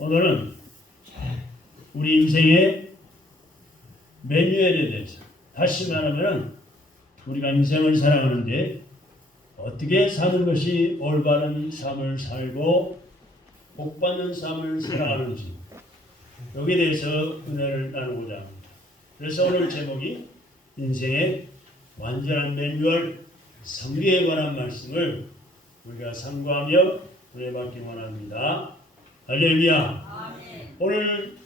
오늘은 우리 인생의 매뉴얼에 대해서, 다시 말하면 우리가 인생을 살아가는데 어떻게 사는 것이 올바른 삶을 살고 복받는 삶을 살아가는지, 여기에 대해서 은혜를 나누고자 합니다. 그래서 오늘 제목이 인생의 완전한 매뉴얼, 성경에 관한 말씀을 우리가 상고하며 은혜받기 원합니다. 할렐루야. 아멘. 오늘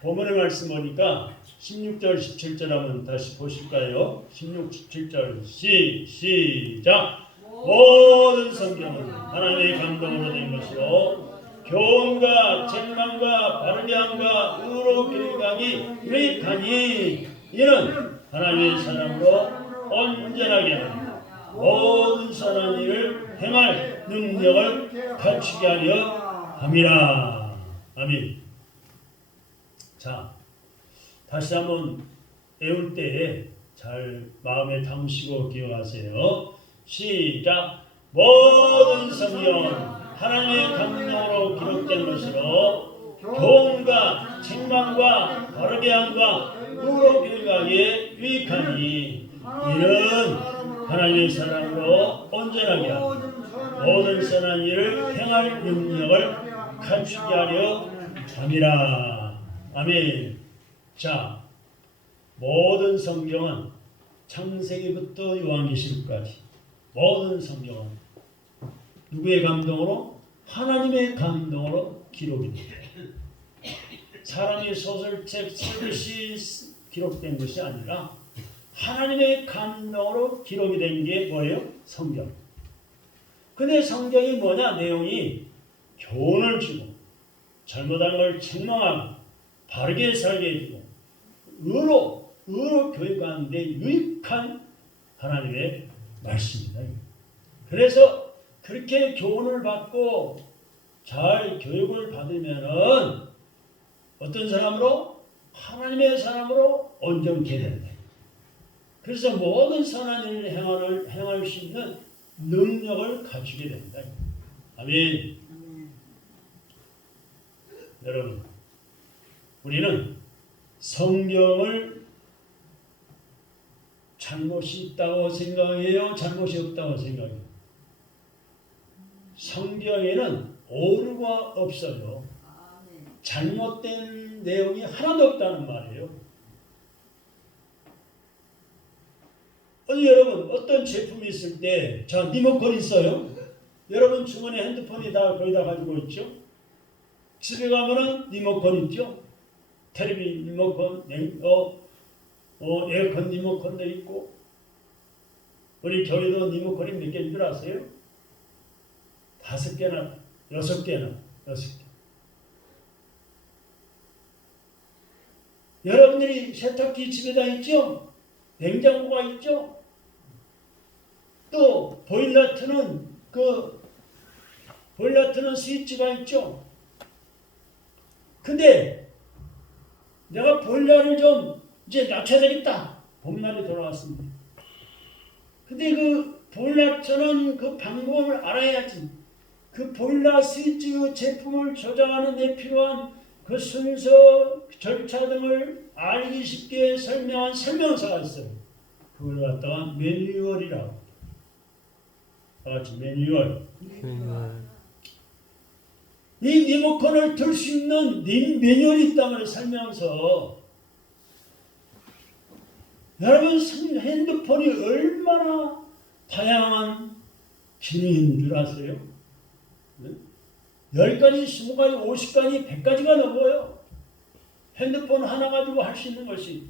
본문의 말씀 보니까 16절 17절 한번 다시 보실까요? 16, 17절 시작. 모든 성경은 하나님의 감동으로 된 것이요 교훈과 책망과 바르게함과 의로 교육하기 유익하니 이는 하나님의 사람으로 온전하게 하며 모든 선한 일을 행할 능력을 갖추게 하려 함이라. 아멘. 자, 다시 한번 외울 때에 잘 마음에 담으시고 기억하세요. 시작. 모든 성경은 하나님의 감동으로 기록된 것으로 교훈과 책망과 바르게함과 의로 교육하기에 유익하니 이는 하나님의 사람으로 온전하게 하고 모든 선한 일을 행할 능력을 갖추게 하려 함이라. 아멘. 자, 모든 성경은 창세기부터 요한계시록까지 모든 성경은 누구의 감동으로? 하나님의 감동으로 기록이 됩니다. 사람이 소설책 쓰듯이 기록된 것이 아니라 하나님의 감동으로 기록이 된 게 뭐예요? 성경. 근데 성경이 뭐냐? 내용이 교훈을 주고 잘못한 걸 책망하고 바르게 살게 해주고 의로 교육하는 데 유익한 하나님의 말씀입니다. 그래서 그렇게 교훈을 받고 잘 교육을 받으면은 어떤 사람으로? 하나님의 사람으로 온전케 된다. 그래서 모든 선한 일을 행할 수 있는 능력을 갖추게 된다. 아멘. 여러분, 우리는 성경을 잘못이 있다고 생각해요? 잘못이 없다고 생각해요? 성경에는 오류가 없어요. 잘못된 내용이 하나도 없다는 말이에요. 여러분, 어떤 제품이 있을 때, 자, 리모컨 있어요? 여러분 주머니 핸드폰이 다 거의 다 가지고 있죠? 집에 가면은 리모컨 있죠? 텔레비 리모컨, 에어컨 리모컨도 있고, 우리 교회도 리모컨이 몇 개인 줄 아세요? 5개나 6개나 6개. 여러분들이 세탁기 집에다 있죠? 냉장고가 있죠? 또 보일러 트는 스위치가 있죠? 근데 내가 보일러를 좀 이제 낮춰야 되겠다. 봄날이 돌아왔습니다. 근데 그 보일러 트는 그 방법을 알아야지. 그 보일러 스위치 그 제품을 조정하는 데 필요한 그 순서, 절차 등을 알기 쉽게 설명한 설명서가 있어요. 그걸 갖다가 매뉴얼이라고. 다같이 매뉴얼. 이 리모컨을 들 수 있는 매뉴얼이 있다는 설명서. 여러분, 핸드폰이 얼마나 다양한 기능이 있는 줄 아세요? 10가지, 20가지, 50가지, 100가지가 넘어요. 핸드폰 하나 가지고 할 수 있는 것이.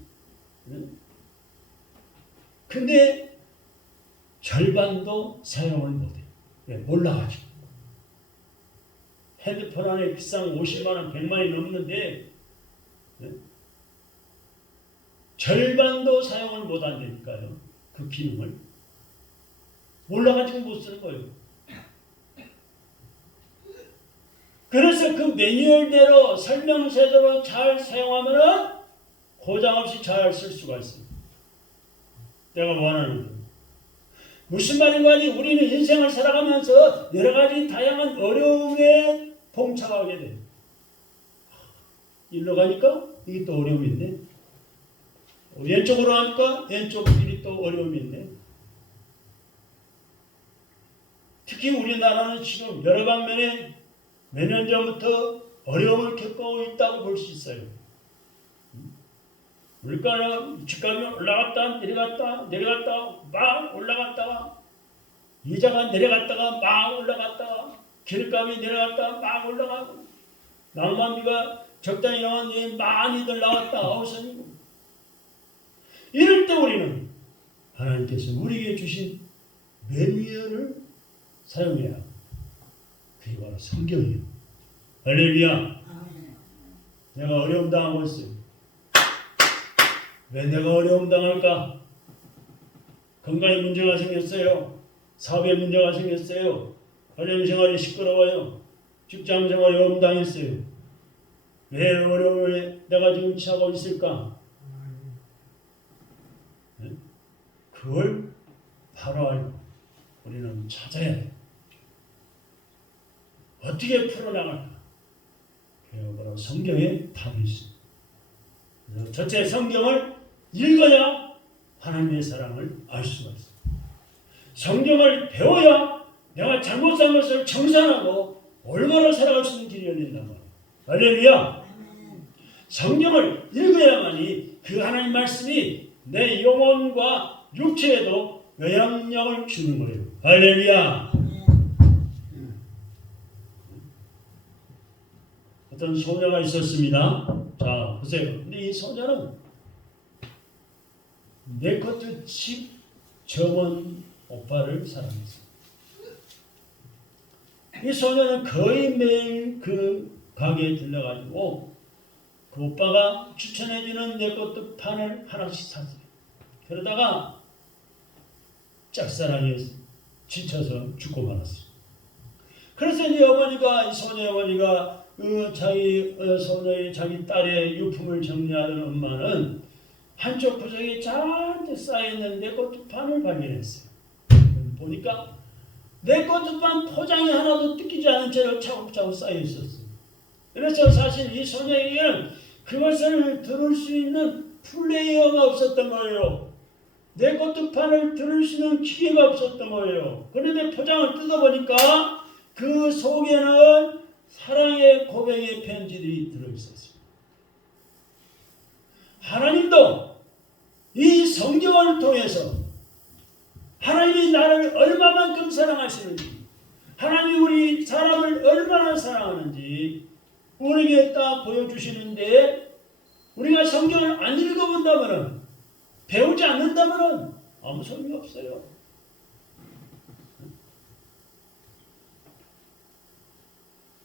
근데 절반도 사용을 못해요. 몰라가지고. 핸드폰 안에 비싼 50만원, 100만원이 넘는데 절반도 사용을 못한다니까요. 그 기능을. 몰라가지고 못 쓰는 거예요. 그래서 그 매뉴얼대로 설명서대로 잘 사용하면 고장 없이 잘 쓸 수가 있어요. 내가 원하는 거. 무슨 말인가 하니 우리는 인생을 살아가면서 여러 가지 다양한 어려움에 봉착하게 돼요. 일로 가니까 이게 또 어려움이 있네. 왼쪽으로 하니까 왼쪽 길이 또 어려움이 있네. 특히 우리나라는 지금 여러 방면에 몇 년 전부터 어려움을 겪고 있다고 볼 수 있어요. 물가는 집값이 올라갔다 내려갔다 막 올라갔다가 이자가 내려갔다가 막 올라갔다가 기름값이 내려갔다가 막 올라가고 낭만비가 적당히 나왔는데 많이들 나왔다 아우성이고 이럴 때 우리는 하나님께서 우리에게 주신 매뉴얼을 사용해야 하고 그게 바로 성경이에요. 할렐루야. 내가 어려움 당하고 있어요. 왜 내가 어려움 당할까? 건강에 문제가 생겼어요. 사업에 문제가 생겼어요. 가정 생활이 시끄러워요. 직장 생활이 어려움 당했어요. 왜 어려움을 내가 지금 취하고 있을까? 그걸 바로 알고 우리는 찾아야 돼. 어떻게 풀어나갈까? 그게 바로 성경에 답이 있습니다. 그래서 첫째 성경을 읽어야 하나님의 사랑을 알 수가 있습니다. 성경을 배워야 내가 잘못한 것을 청산하고 올바로 살아갈 수 있는 길이 열린단 말이에요. 할렐루야. 성경을 읽어야만이 그 하나님 말씀이 내 영혼과 육체에도 영향력을 주는 거예요. 할렐루야. 어떤 소녀가 있었습니다. 자, 보세요. 근데 이 소녀는 내 것도 집 점원 오빠를 사랑했어요. 이 소녀는 거의 매일 그 가게에 들려가지고 그 오빠가 추천해주는 내 것도 판을 하나씩 샀어요. 그러다가 짝사랑에 지쳐서 죽고 말았어요. 그래서 이 어머니가, 이 소녀 어머니가 자기 소녀의 자기 딸의 유품을 정리하던 엄마는 한쪽 구석에 잔뜩 쌓여있는 내 것도 판을 발견했어요. 보니까 내 것도 판 포장이 하나도 뜯기지 않은 채로 차곡차곡 쌓여 있었어요. 그래서 사실 이 소녀에게는 그것을 들을 수 있는 플레이어가 없었던 거예요. 내 것도 판을 들을 수 있는 기계가 없었던 거예요. 그런데 포장을 뜯어보니까 그 속에는 사랑의 고백의 편지들이 들어있었습니다. 하나님도 이 성경을 통해서 하나님이 나를 얼마만큼 사랑하시는지, 하나님이 우리 사람을 얼마나 사랑하는지 우리에게 딱 보여주시는데, 우리가 성경을 안 읽어본다면, 배우지 않는다면 아무 소용이 없어요.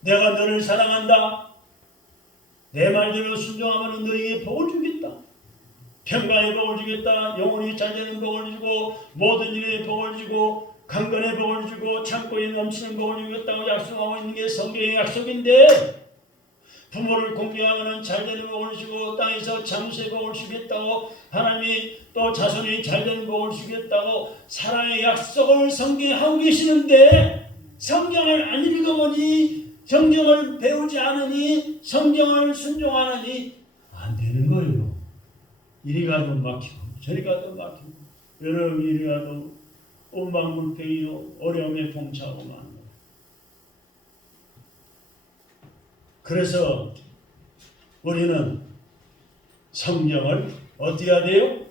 내가 너를 사랑한다. 내 말대로 순종하면 너에게 복을 주겠다. 평강의 복을 주겠다. 영혼이 잘되는 복을 주고 모든 일에 복을 주고 강건의 복을 주고 창고에 넘치는 복을 주겠다고 약속하고 있는 게 성경의 약속인데, 부모를 공경하면 잘되는 복을 주고 땅에서 장수의 복을 주겠다고, 하나님이 또 자손이 잘되는 복을 주겠다고 사랑의 약속을 성경에 하고 계시는데, 성경을 안 읽어보니, 성경을 배우지 않으니, 성경을 순종하느니 안 되는 거예요. 이리 가도 막히고 저리 가도 막히고 여러 이리 가도 온방불평이요 어려움에 봉착하고 마는 거예요. 그래서 우리는 성경을 어떻게 해야 돼요?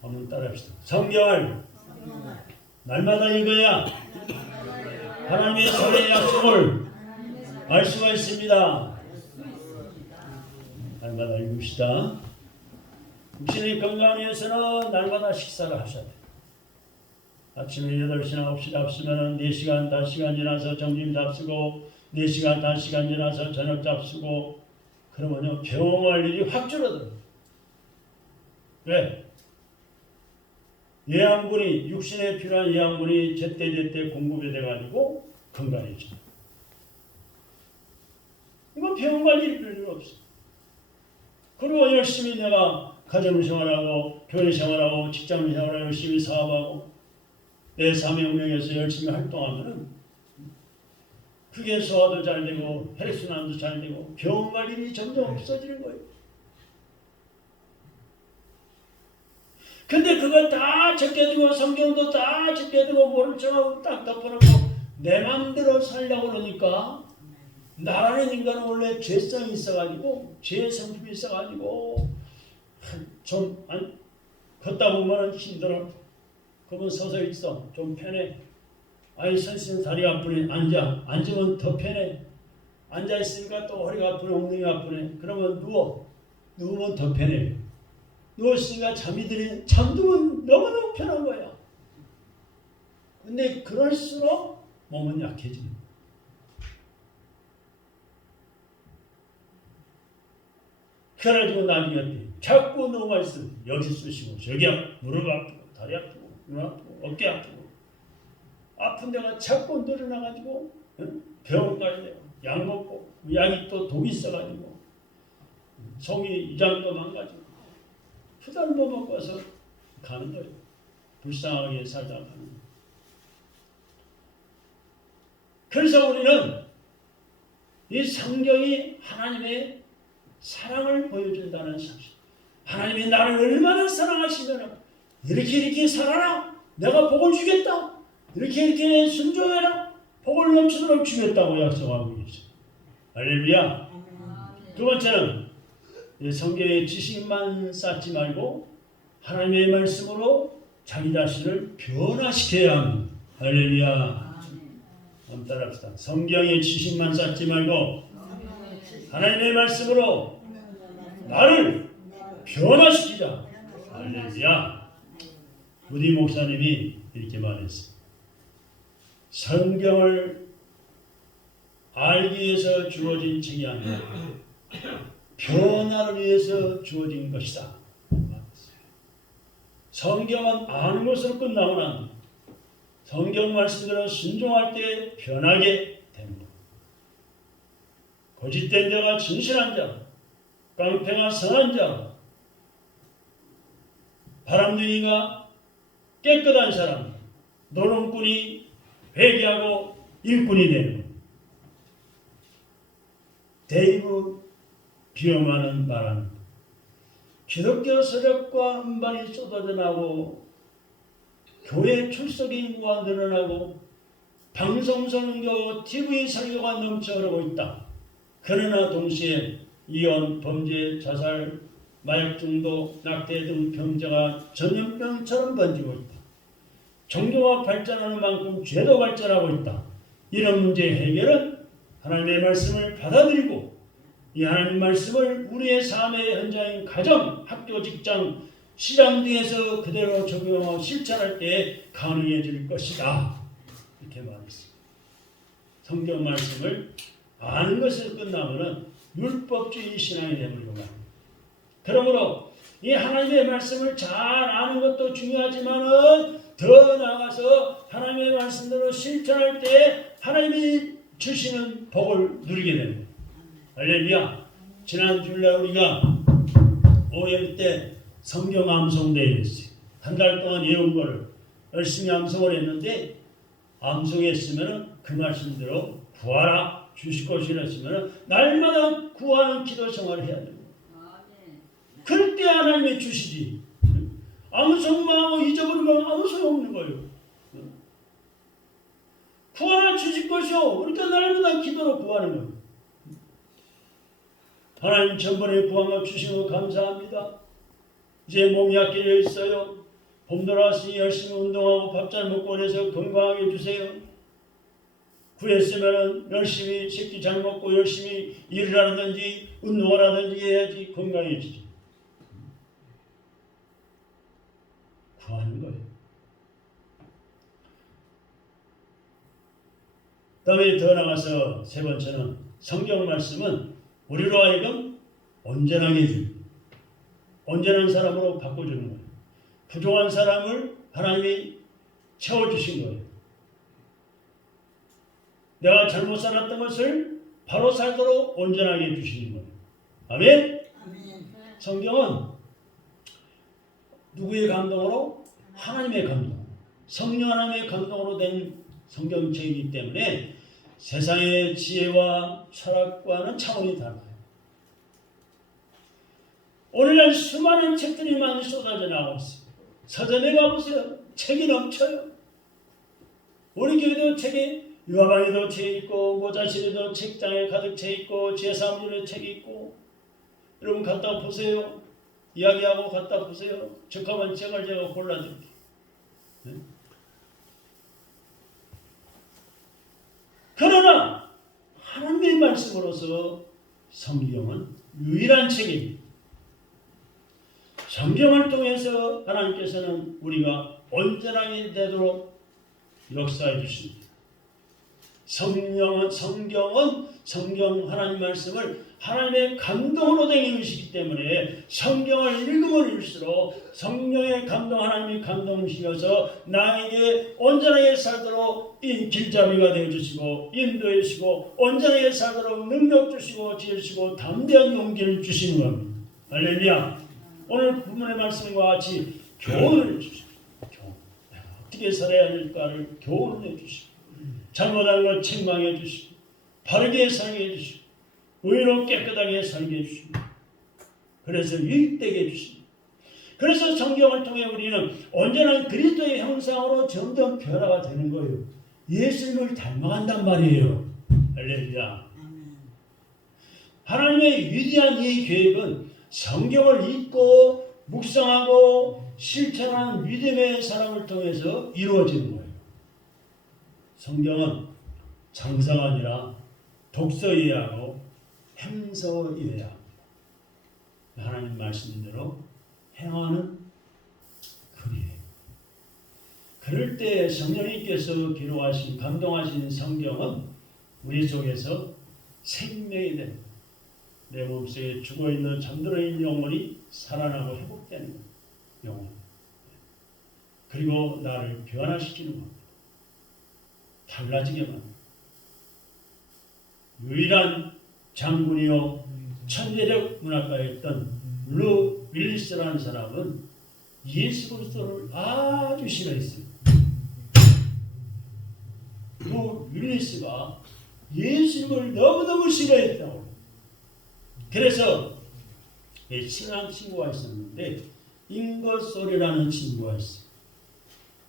한번 따라합시다. 성경을 날마다 읽어야 하나님의 살의 약속을 알 수가 있습니다. 날마다 읽읍시다. 육신의 건강을 위해서는 날마다 식사를 하셔야 돼요. 아침에 8시나 9시 잡수면 4시간, 5시간 지나서 점심 잡수고 4시간, 5시간 지나서 저녁 잡수고 그러면요 병할 일이 확 줄어들어요. 왜? 영양분이, 육신에 필요한 영양분이 제때제때 공급이 돼가지고 건강해져요. 이건 병할 일이 별로 없어요. 그리고 열심히 내가 가정생활하고 교회생활하고 직장생활하고 열심히 사업하고 내 사명명에서 열심히 활동하면 그게 소화도 잘 되고 혈액순환도 잘 되고 병원 갈 일이 점점 없어지는 거예요. 근데 그걸 다 제껴두고 성경도 다 제껴두고 모른 척하고 딱 덮어놓고 내 마음대로 살려고 그러니까 나라는 인간은 원래 죄성이 있어가지고 죄의 성품이 있어가지고 좀 걷다 보면 힘들어. 그러면 서서 있어. 좀 편해. 아이 선생님 다리가 아프네. 앉으면 더 편해. 앉아있으니까 또 허리가 아프네. 엉덩이가 아프네. 그러면 누우면 더 편해. 누웠으니까 잠이 들이 잠들면 너무너무 편한 거야. 근데 그럴수록 몸은 약해집니다. 그래가지고 나중에 어때? 자꾸 누워만 있어. 여기 쑤시고 저기 무릎 아프고 다리 아프고 눈 아프고 어깨 아프고 아픈 데가 자꾸 늘어나가지고 병원 가야 돼요. 약 먹고 약이 또 독이 있어가지고 속이 이장도 망가지고 후달 못 먹고 와서 가는 거예요. 불쌍하게 살다 가는 거예요. 그래서 우리는 이 성경이 하나님의 사랑을 보여준다는 사실. 하나님이 나를 얼마나 사랑하시면 이렇게 살아라. 내가 복을 주겠다. 이렇게 순종해라. 복을 넘치도록 주겠다고 약속하고 계시죠. 할렐루야. 두 번째는 성경의 지식만 쌓지 말고 하나님의 말씀으로 자기 자신을 변화시켜야 합니다. 할렐루야. 한번 따라합시다. 성경의 지식만 쌓지 말고 하나님의 말씀으로 나를 변화시키자. 할렐루야. 우리 목사님이 이렇게 말했어요. 성경을 알기 위해서 주어진 책이 아니라 변화를 위해서 주어진 것이다. 성경은 아는 것으로 끝나면 안 돼. 성경 말씀대로 순종할 때 변하게 됩니다. 거짓된 자가 진실한 자, 깡패가 선한 자, 바람둥이가 깨끗한 사람, 노름꾼이 회개하고 일꾼이 되는 것. 대입을 비험하는 바람, 기독교 세력과 음반이 쏟아져 나오고 교회 출석의 인구가 늘어나고 방송 설교, TV 설교가 넘쳐 흐르고 있다. 그러나 동시에 이혼, 범죄, 자살, 마약 중독, 낙태 등 병자가 전염병처럼 번지고 있다. 종교가 발전하는 만큼 죄도 발전하고 있다. 이런 문제 해결은 하나님의 말씀을 받아들이고 이 하나님 말씀을 우리의 삶의 현장인 가정, 학교, 직장, 시장 등에서 그대로 적용하고 실천할 때 가능해질 것이다. 이렇게 말했습니다. 성경 말씀을 아는 것으로 끝나면은 율법주의 신앙이 되버리고 말입니다. 그러므로 이 하나님의 말씀을 잘 아는 것도 중요하지만은 더 나아가서 하나님의 말씀대로 실천할 때 하나님이 주시는 복을 누리게 됩니다. 할렐루야. 지난 주일날 우리가 오일 때 성경 암송대회를 했어요. 한 달 동안 외운 거를 열심히 암송을 했는데 암송했으면 그 말씀대로 구하라 주실 것이라 했으면 날마다 구하는 기도 생활을 해야 됩니다. 그럴 때 하나님이 주시지. 암송만 하고 잊어버리면 아무 소용없는 거예요. 구하라 주실 것이요. 그러니까 날마다 기도로 구하는 거예요. 하나님 전번에 구한 것 주신 거 감사합니다. 이제 몸이 약해져 있어요. 봄 돌아왔으니 열심히 운동하고 밥 잘 먹고 그래서 건강하게 해주세요. 구했으면 열심히 식기 잘 먹고 열심히 일을 하든지 운동을 하든지 해야지 건강해지지. 구하는 거예요. 다음에 더 나가서 세 번째는 성경 말씀은 우리로 하여금 온전하게 해줍니다. 온전한 사람으로 바꿔주는 거예요. 부족한 사람을 하나님이 채워주신 거예요. 내가 잘못 살았던 것을 바로 살도록 온전하게 해주시는 거예요. 아멘? 아멘. 성경은 누구의 감동으로? 하나님의 감동. 성령 하나님의 감동으로 된 성경책이기 때문에 세상의 지혜와 철학과는 차원이 달라요. 오늘날 수많은 책들이 많이 쏟아져 나오고 있어요. 서점에 가보세요. 책이 넘쳐요. 우리 교회도 책이 유아방에도 책이 있고 모자실에도 책장에 가득 차 있고 제3일에 책이 있고 여러분 갖다 보세요. 이야기하고 갖다 보세요. 적합한 책을 제가 골라드릴게요. 네? 그러나 하나님의 말씀으로서 성경은 유일한 책입니다. 성경을 통해서 하나님께서는 우리가 온전하게 되도록 역사해 주십니다. 성경 하나님 말씀을 하나님의 감동으로 된 것이기 때문에 성경을 읽으면 읽을수록 성령의 감동, 하나님의 감동이셔서 나에게 온전하게 살도록 이 길잡이가 되어주시고 인도해 주시고 온전하게 살도록 능력 주시고 지혜 주시고 담대한 용기를 주시는 겁니다. 할렐루야. 오늘 본문의 말씀과 같이 교훈을 주시고 내가 어떻게 살아야 할까를 교훈을 해주시고 잘못한 걸 책망해 주시고 바르게 살게 해주시고 의로 깨끗하게 살게 해주시고 그래서 유익되게 해주시고 그래서 성경을 통해 우리는 온전한 그리스도의 형상으로 점점 변화가 되는 거예요. 예수님을 닮아간단 말이에요. 할렐루야. 하나님의 위대한 이 계획은 성경을 읽고 묵상하고 실천하는 믿음의 사람을 통해서 이루어지는 거예요. 성경은 장사가 아니라 독서해야 하고 행서해야 합니다. 하나님 말씀대로 행하는 글이에요. 그럴 때 성령님께서 기록하신 감동하신 성경은 우리 속에서 생명이 됩니다. 내 몸속에 죽어있는 잠들어있는 영혼이 살아나고 회복되는 영혼. 그리고 나를 변화시키는 겁니다. 달라지게 만듭니다. 유일한 장군이요 천재적 문학가였던 루 윌리스라는 사람은 예수 그리스도를 아주 싫어했어요. 루 윌리스가 예수님을 너무너무 싫어했다고. 그래서 친한 친구가 있었는데 인거솔이라는 친구가 있어요.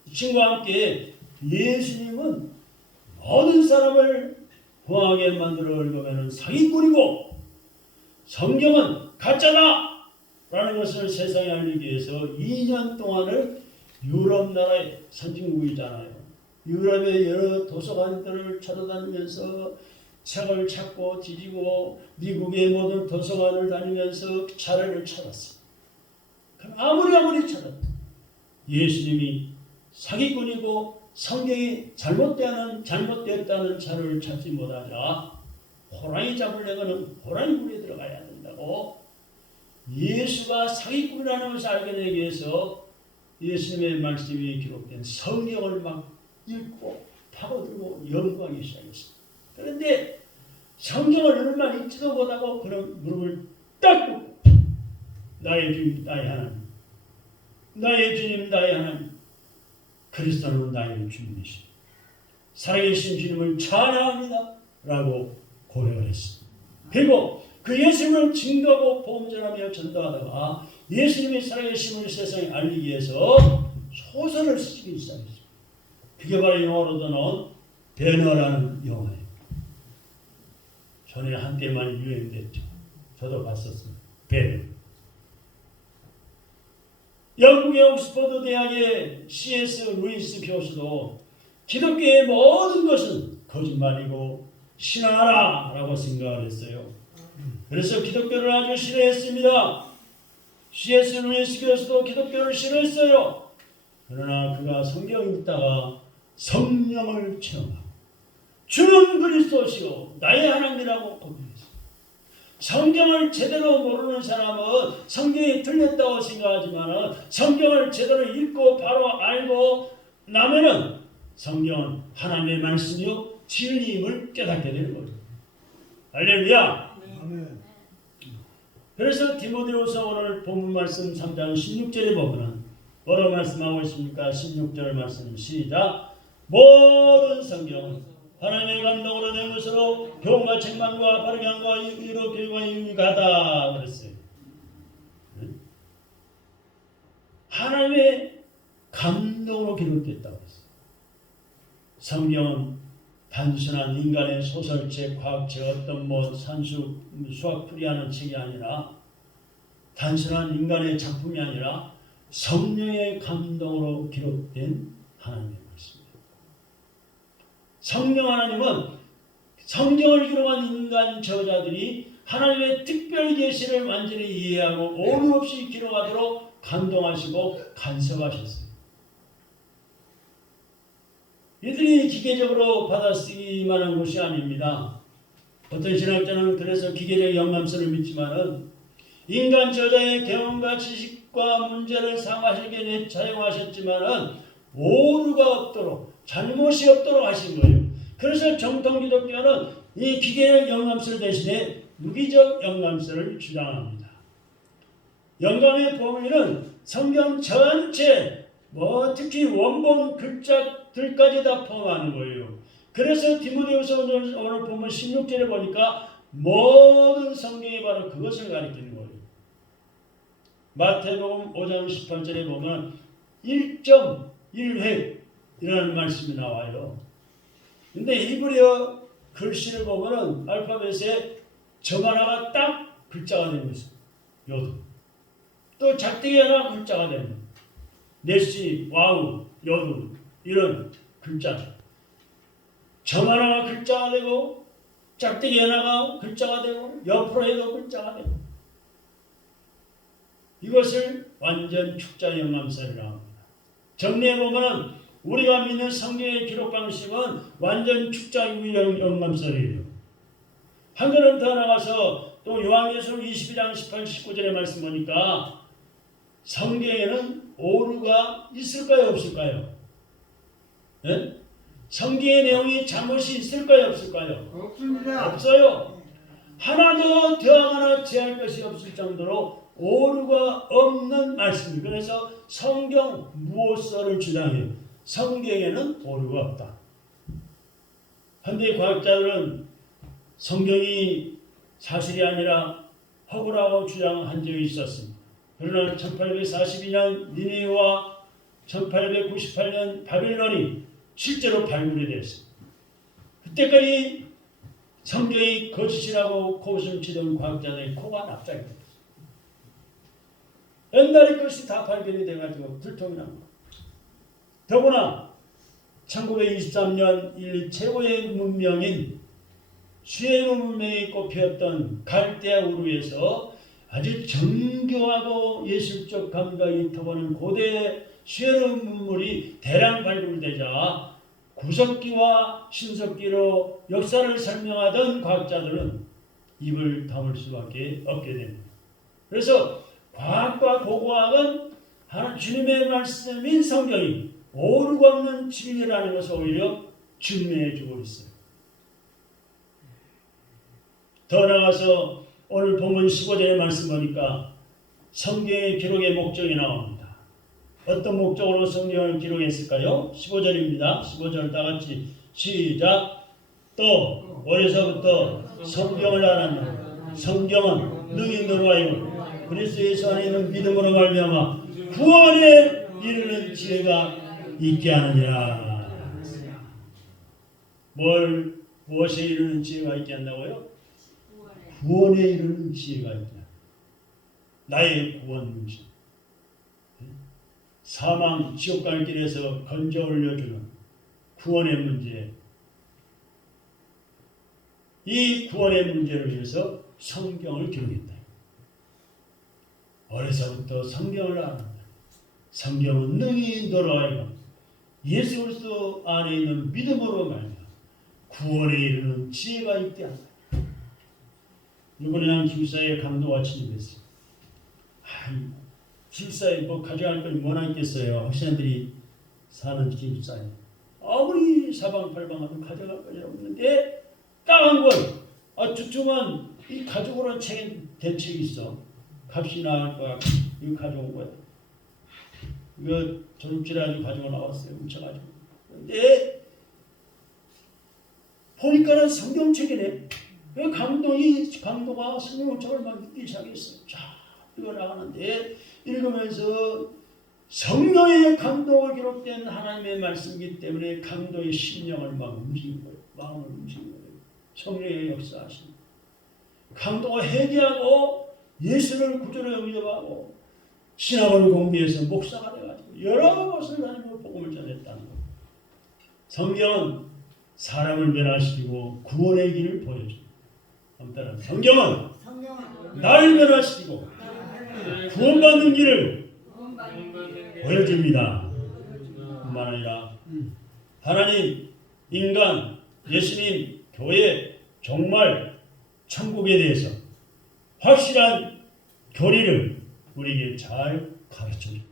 이 친구와 함께 예수님은 모든 사람을 포항하게 만들어 읽으면 사기꾼이고 성경은 가짜다 라는 것을 세상에 알리기 위해서 2년 동안을 유럽 나라의 선진국이잖아요. 유럽의 여러 도서관들을 찾아다니면서 책을 찾고 뒤지고 미국의 모든 도서관을 다니면서 자료를 찾았어요. 아무리 찾아도 예수님이 사기꾼이고 성경이 잘못되었다는 자료를 찾지 못하자 호랑이 잡으려면 호랑이 굴에 들어가야 된다고 예수가 사기꾼이라는 것을 알게 되기 위해서 예수님의 말씀이 기록된 성경을 막 읽고 파고들고 연구하기 시작했습니다. 그런데 성경을 얼마 읽지도 못하고 그런 무릎을 딱 꿇고 나의 주님 나의 하나님 나의 주님 나의 하나님 그리스도는 나의 주님이시다. 살아계신 주님을 찬양합니다 라고 고백을 했습니다. 그리고 그 예수님을 증거하고 보험전하며 전도하다가 예수님의 살아계심을 세상에 알리기 위해서 소설을 쓰기 시작했습니다. 그게 바로 영어로도 나온 배너라는 영화예요. 전에 한때 많이 유행됐죠. 저도 봤었어요. 배너. 영국의 옥스퍼드 대학의 C.S. 루이스 교수도 기독교의 모든 것은 거짓말이고 신앙하라 라고 생각을 했어요. 그래서 기독교를 아주 싫어했습니다. C.S. 루이스 교수도 기독교를 싫어했어요. 그러나 그가 성경 읽다가 성령을 체험하고 주는 그리스도시요 나의 하나님이라고 고백했어요. 성경을 제대로 모르는 사람은 성경이 틀렸다고 생각하지만 성경을 제대로 읽고 바로 알고 나면은 성경은 하나님의 말씀이요 진리임을 깨닫게 되는 거예요. 할렐루야. 아멘. 그래서 디모데후서 오늘 본문 말씀 3장 16절에 보면은 뭐라고 말씀하고 있습니까? 16절 말씀 시작. 모든 성경은 하나님의 감동으로 된 것으로 교훈과 책망과 바르게 함과 의로 교육과 유익하다 그랬어요. 하나님의 감동으로 기록됐다고 했어요. 성경은 단순한 인간의 소설책, 과학책, 어떤 산수, 수학풀이하는 책이 아니라 단순한 인간의 작품이 아니라 성령의 감동으로 기록된 하나님의 말씀입니다. 성령 하나님은 성경을 기록한 인간 저자들이 하나님의 특별 계시를 완전히 이해하고 오류 없이 기록하도록 감동하시고 간섭하셨어요. 이들이 기계적으로 받아쓰기만 한 것이 아닙니다. 어떤 신학자는 그래서 기계적 영감성을 믿지만은 인간 저자의 경험과 지식과 문제를 상하시게 사용하셨지만은 오류가 없도록 잘못이 없도록 하신 거예요. 그래서 정통 기독교는 이 기계적 영감설 대신에 무기적 영감설을 주장합니다. 영감의 범위는 성경 전체 특히 원본 글자들까지 다 포함하는 거예요. 그래서 디모데후서 오늘 보면 16절에 보니까 모든 성경이 바로 그것을 가리키는 거예요. 마태복음 5장 18절에 보면 1.1획이라는 말씀이 나와요. 근데 히브리어 글씨를 보면은 알파벳에 점 하나가 딱 글자가 되는 것이죠. 요드. 또 작대기 하나 글자가 됩니다. 네시, 와우, 요드 이런 글자. 점 하나가 글자가 되고 작대기 하나가 글자가 되고 옆으로 해도 글자가 되고 이것을 완전 축자 영감설이라고 합니다. 정리해 보면 우리가 믿는 성경의 기록 방식은 완전 축자 영감설이에요. 한 걸음 더 나가서 또 요한계시록 22장 18, 19절의 말씀 보니까 성경에는 오류가 있을까요, 없을까요? 네? 성경의 내용이 잘못이 있을까요, 없을까요? 없습니다. 없어요. 하나도 더하거나 제할 것이 없을 정도로 오류가 없는 말씀입니다. 그래서 성경 무오서를 주장해요. 성경에는 오류가 없다. 현대 과학자들은 성경이 사실이 아니라 허구라고 주장한 적이 있었습니다. 그러나 1842년 니네웨와 1898년 바빌론이 실제로 발굴이 됐습니다. 그때까지 성경이 거짓이라고 코웃음 치던 과학자들의 코가 납작이 됐습니다. 옛날의 것이 다 발견이 돼가지고 불통이 난 거예요. 더구나 1923년 이 최고의 문명인 수에르 문명이 꼽혔던 갈대아 우르에서 아주 정교하고 예술적 감각이 터보는 고대 수에르 문물이 대량 발굴되자 구석기와 신석기로 역사를 설명하던 과학자들은 입을 다물 수밖에 없게 됩니다. 그래서 과학과 고고학은 주님의 말씀인 성경이 오류가 없는 진리라는 것을 오히려 증명해주고 있어요. 더 나아가서 오늘 본문 15절의 말씀 보니까 성경의 기록의 목적이 나옵니다. 어떤 목적으로 성경을 기록했을까요? 15절입니다. 15절 다 같이 시작. 또 어려서부터 성경을 알았노라. 성경은 능히 너와요 그리스도 예수 안에 있는 믿음으로 말미암아 구원에 이르는 지혜가 있게 하느니라. 무엇에 이르는 지혜가 있게 한다고요? 구원에 이르는 지혜가 있다. 나의 구원 문제. 사망, 지옥 갈 길에서 건져 올려주는 구원의 문제. 이 구원의 문제를 위해서 성경을 기록했다. 어려서부터 성경을 알았다. 성경은 능히 너로 예수 그리스도 안에 있는 믿음으로 말미암아 구원에 이르는 지혜가 있게 한다. 이번에 한 기숙사에 강도가 침입했어요. 기숙사에 가져갈 걸 뭐나 있겠어요. 학생들이 사는 기숙사에. 아무리 사방팔방하면 가져갈 것이 없는데 딱 한 번. 주중은 이 가족으로 대책이 있어. 값이 나갈 거야. 이거 가져온 거야. 이거 졸업질하고 가지고 나왔어요. 훔쳐가지고. 근데 보니까는 성경책이네. 그 강도가 성경을 저를 막 읽기 시작했어요. 자, 이거 나가는데 읽으면서 성령의 강도가 기록된 하나님의 말씀이기 때문에 강도의 심령을 막 움직인 거예요. 마음을 움직인 거예요. 성령의 역사하신. 강도가 회개하고 예수를 구주로 영접하고 신학을 공부해서 목사가 돼가지고 여러 것을 하나님의 복음을 전했다는 거예요. 성경은 사람을 변화시키고 구원의 길을 보여줍니다. 성경은 나를 변화시키고 구원받는 길을 보여줍니다. 뿐만 아니라 하나님, 인간, 예수님, 교회, 종말, 천국에 대해서 확실한 교리를 우리에게 잘 가르쳐줍니다.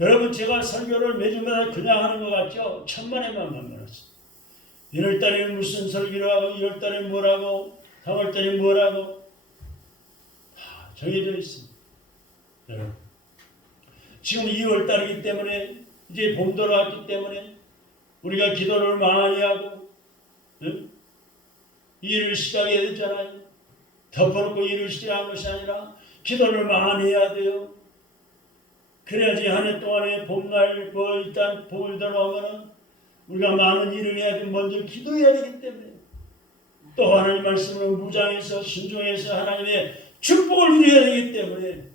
여러분, 제가 설교를 매주마다 그냥 하는 것 같죠? 천만에만 만들었어요. 1월달에는 무슨 설교를 하고 2월달에 뭐라고 3월달에 뭐라고 다 정해져 있습니다. 여러분, 지금 2월달이기 때문에 이제 봄 돌아왔기 때문에 우리가 기도를 많이 하고 일을 시작해야 되잖아요. 덮어놓고 일을 시작한 것이 아니라 기도를 많이 해야 돼요. 그래야지 한 해 동안에 봄날 일단 봄을 들어오면은 우리가 많은 일을 해야 돼. 먼저 기도해야 되기 때문에 또 하나님 말씀을 무장해서 순종해서 하나님의 축복을 누려야 되기 때문에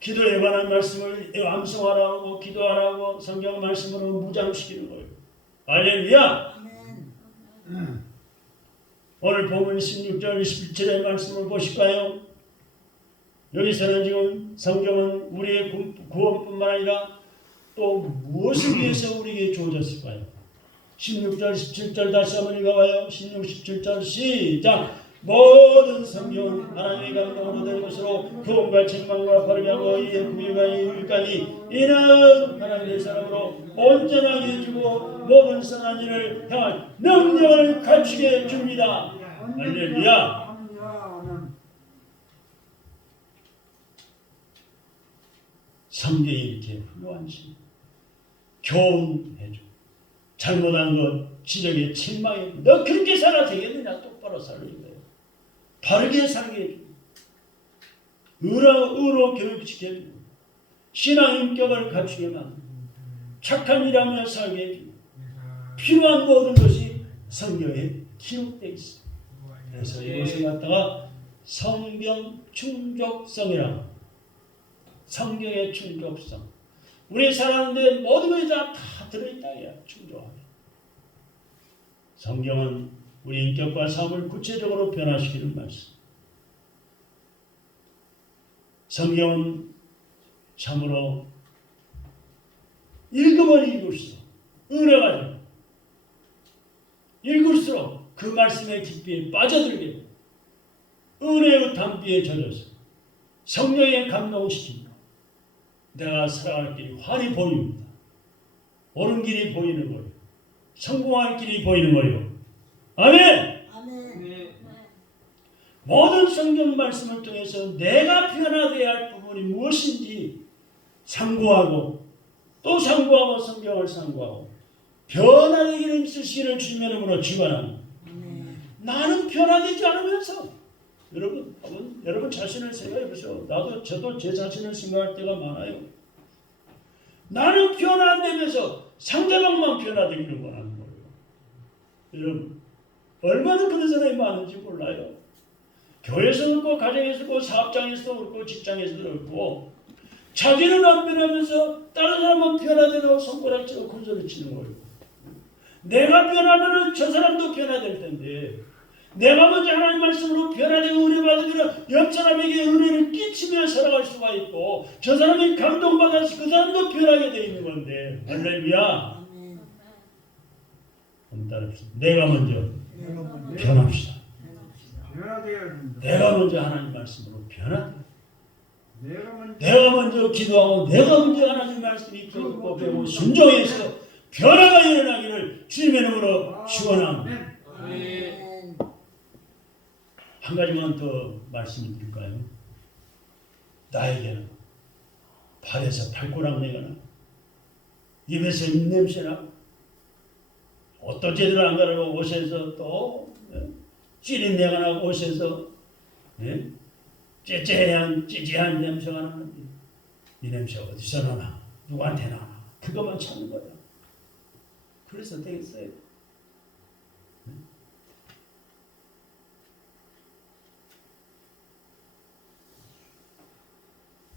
기도에 관한 말씀을 암송하라고 기도하라고 성경 말씀으로 무장시키는 거예요. 할렐루야. 오늘 보면 16절 17절의 말씀을 보실까요? 여기서는 지금 성경은 우리의 구원뿐만 아니라 또 무엇을 위해서 우리에게 주어졌을까요? 16절 17절 다시 한번 읽어봐요. 16, 17절 시작. 모든 성경은 하나님의 감동으로 된 것으로 구원과 책망과 바르게 하고 이의 구유가 유익하니 이는 하나님의 사람으로 온전하게 해주고 모든 선한 일을 향한 능력을 갖추게 해줍니다. 할렐루야. 성경이 이렇게 훌륭한 신 교훈해주고 잘못한 것 지적에 책망해 너 그렇게 살아 되겠느냐 똑바로 살는 거예요. 바르게 살게 해주고 의로 교육시켜주고 신앙 인격을 갖추게 만들고 착한 일하며 살게 해주고 필요한 모든 것이 성경에 기록되어 있습니다. 그래서 이것을 갖다가 성경 충족성이라고 성경의 충족성 우리 살아가는데 모든 것이 다 들어있다 해야 충족하게. 성경은 우리 인격과 삶을 구체적으로 변화시키는 말씀. 성경은 참으로 읽으면 읽을수록 은혜가 되고 읽을수록 그 말씀의 깊이에 빠져들게 되고 은혜의 담비에 젖어서 성령에 감동시킵니다. 내가 살아갈 길이 환히 보입니다. 옳은 길이 보이는 거예요. 성공할 길이 보이는 거예요. 아멘. 아멘. 모든 성경 말씀을 통해서 내가 변화되어야 할 부분이 무엇인지 상고하고 또 상고하고 성경을 상고하고 변화되기를 쓰시기를 주님의 이름으로 축원합니다. 나는 변화되지 않으면서 여러분 자신을 생각해 보세요. 저도 제 자신을 생각할 때가 많아요. 나는 변화 안 되면서 상대방만 변화되기를 원하는 거예요. 여러분 얼마나 그런 사람이 많은지 몰라요. 교회에서 그렇고 가정에서 그렇고 사업장에서도 그렇고 직장에서도 그렇고 자기는 안 변하면서 다른 사람은 변화되라고 손가락질하고 큰소리 치는 거예요. 내가 변하면 저 사람도 변화될 텐데 내가 먼저 하나님 말씀으로 변화되고 은혜 받으면 옆 사람에게 은혜를 끼치며 살아갈 수가 있고 저 사람이 감동받아서 그 사람도 변하게 되어 있는 건데 할렐루야. 내가 먼저 변합시다. 내가 먼저 하나님 말씀으로 변하다. 내가 먼저 기도하고 내가 먼저 하나님 말씀이 듣고 배우고 순종해서 변화가 일어나기를 주님의 이름으로 축원합니다. 한 가지만 더 말씀을 드릴까요? 나에게는 발에서 발꼬락내거나 입에서 입냄새나 옷도 제대로 안 가르고 옷에서 또 찌린 내가 나고 옷에서 찌찌한 냄새가 나는데 이 냄새 어디서 나나 누구한테 나나 그것만 찾는 거야. 그래서 되겠어요.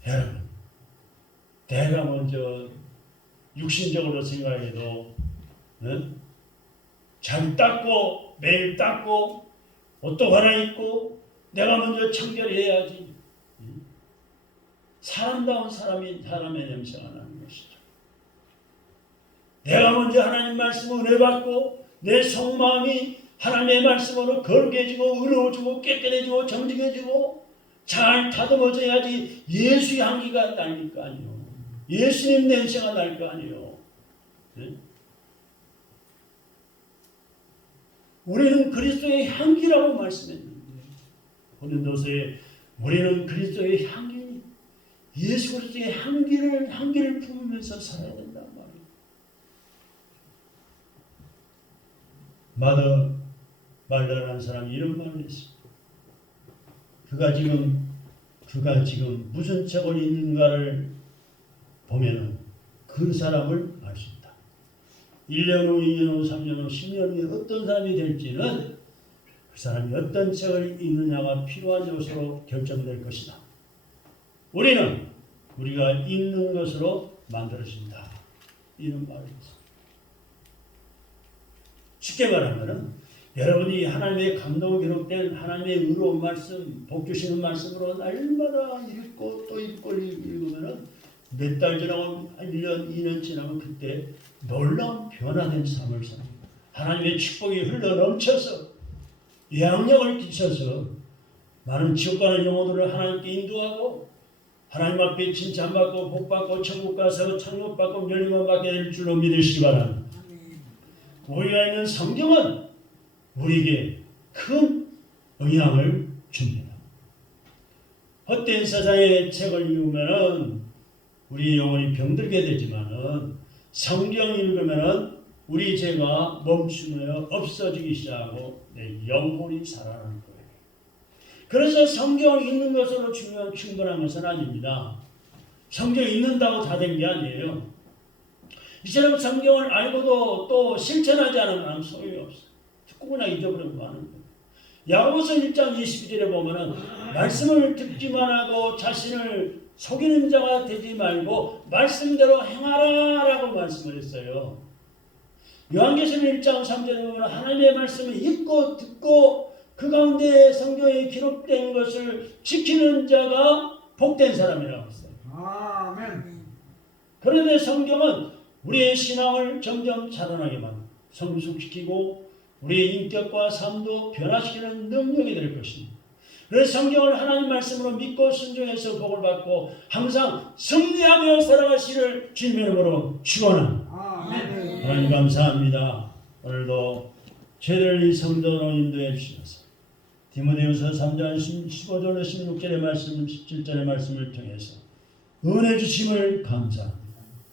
여러분, 내가 먼저 육신적으로 생각해도 잘 닦고 매일 닦고 옷도 갈아입고 내가 먼저 청결해야지. 사람다운 사람의 냄새가 나는 것이죠. 내가 먼저 하나님 말씀 은혜 받고 내 속마음이 하나님의 말씀으로 거룩해지고 의로워지고 깨끗해지고 정직해지고 잘 다듬어져야지 예수의 향기가 날 거 아니에요. 예수님 냄새가 날 거 아니에요. 네? 우리는 그리스도의 향기라고 말씀했는데 고린도서에 우리는 그리스도의 향기, 예수 그리스도의 향기를 품으면서 살아야 된단 말이에요. 마더 말라라는 사람이 이런 말을 했습니다. 그가 지금 무슨 책을 읽는가를 보면은 그 사람을 알 수 있다. 1년 후, 2년 후, 3년 후, 10년 후에 어떤 사람이 될지는 그 사람이 어떤 책을 읽느냐가 필요한 요소로 결정될 것이다. 우리는 우리가 읽는 것으로 만들어진다. 이런 말이 있습니다. 쉽게 말하면은 여러분이 하나님의 감동을 기록된 하나님의 의로운 말씀, 복 주시는 말씀으로 날마다 읽고 또 읽고 읽으면은 몇 달 지나고 1년, 2년 지나면 그때 놀라운 변화된 삶을 삽니다. 하나님의 축복이 흘러 넘쳐서 영향력을 끼쳐서 많은 지옥 가는 영혼들을 하나님께 인도하고 하나님 앞에 칭찬받고 복받고 천국 가서 천국받고 열림을 받게 될 줄로 믿으시기 바랍니다. 우리가 있는 성경은 우리에게 큰 영향을 줍니다. 헛된 세상의 책을 읽으면 우리 영혼이 병들게 되지만은 성경 읽으면은 우리 죄가 멈추며 없어지기 시작하고 내 영혼이 살아나는 거예요. 그래서 성경을 읽는 것으로 충분한 것은 아닙니다. 성경 읽는다고 다 된 게 아니에요. 이처럼 성경을 알고도 또 실천하지 않으면 소용이 없어요. 듣고나 잊어버리고 마는 거예요. 야고보서 1장 22절에 보면은 말씀을 듣기만 하고 자신을 속이는 자가 되지 말고 말씀대로 행하라라고 말씀을 했어요. 요한계시록 1장 3절에 보면 하나님의 말씀을 읽고 듣고 그 가운데 성경에 기록된 것을 지키는 자가 복된 사람이라고 했어요. 아멘. 그런데 성경은 우리의 신앙을 점점 자라나게 만들고 성숙시키고 우리의 인격과 삶도 변화시키는 능력이 될 것입니다. 그래서 성경을 하나님 말씀으로 믿고 순종해서 복을 받고 항상 승리하며 살아가시기를 주님의 이름으로 축원합니다. 하나님 감사합니다. 오늘도 저희를 이 성전으로 인도해 주시면서 디모데후서 3장 15절로 16절의 말씀, 17절의 말씀을 통해서 은혜 주심을 감사합니다.